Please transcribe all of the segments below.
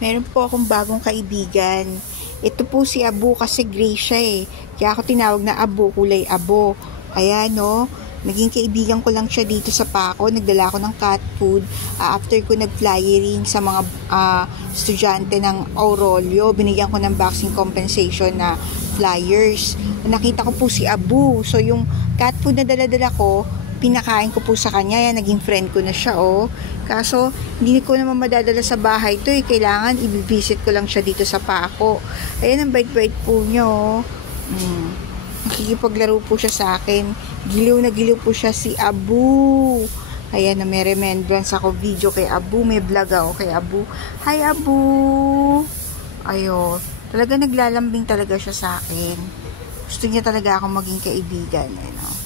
Meron po akong bagong kaibigan. Ito po si Abu kasi gray siya eh. Kaya ako tinawag na Abu, kulay abo. Ayan no, naging kaibigan ko lang siya dito sa Paco. Nagdala ako ng cat food. After ko nag-flyering sa mga estudyante ng Aurolio, binigyan ko ng vaccine compensation na flyers. Nakita ko po si Abu. So yung cat food na dala-dala ko, pinakain ko po sa kanya. Yan, naging friend ko na siya oh. Kaso, hindi ko naman madadala sa bahay to eh. Kailangan i-visit ko lang siya dito sa Paco. Ayan, ang bait-bait po niya oh. Nakikipaglaro po siya sa akin. Giliw na giliw po siya si Abu. Ayan, na may remembrance ako video kay Abu. May vlog ako kay Abu. Hi Abu! Ayo, talaga naglalambing talaga siya sa akin. Gusto niya talaga akong maging kaibigan. Ayan oh.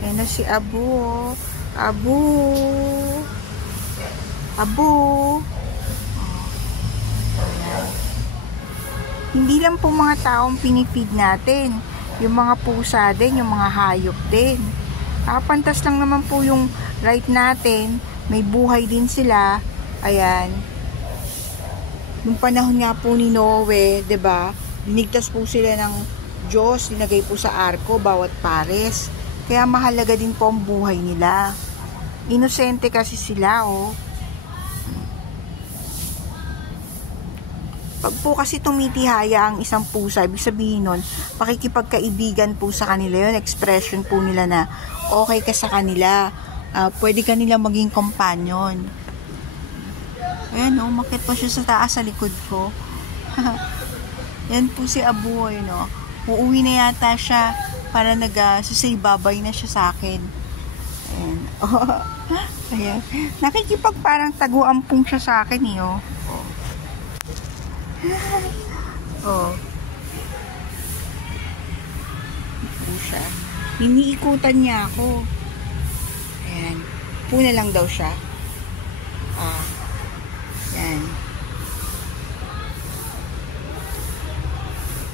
Ayan na si Abu oh. Abu! Abu! Ayan. Hindi lang po mga taong pinipid natin. Yung mga pusa din, yung mga hayop din. Pantas lang naman po yung right natin. May buhay din sila. Ayan. Nung panahon nga po ni Noe, 'di ba? Dinigtas po sila ng Diyos, dinagay po sa arko bawat pares. Kaya mahalaga din po ang buhay nila. Inosente kasi sila, oh. Pag po kasi tumitihaya ang isang pusa, ibig sabihin nun, pakikipagkaibigan po sa kanila yun, expression po nila na okay ka sa kanila. Pwede ka nila maging companion. Ayan, oh, umakyat pa siya sa taas sa likod ko. Yan po si Abu, no? Uuwi na yata siya para nag-say babay na siya sa akin. Ayan. Ayan. Nakikipag parang tagu-ampong siya sa akin eh, oh. Oh. Ito siya. Iniikutan niya ako. Ayan. Puna lang daw siya.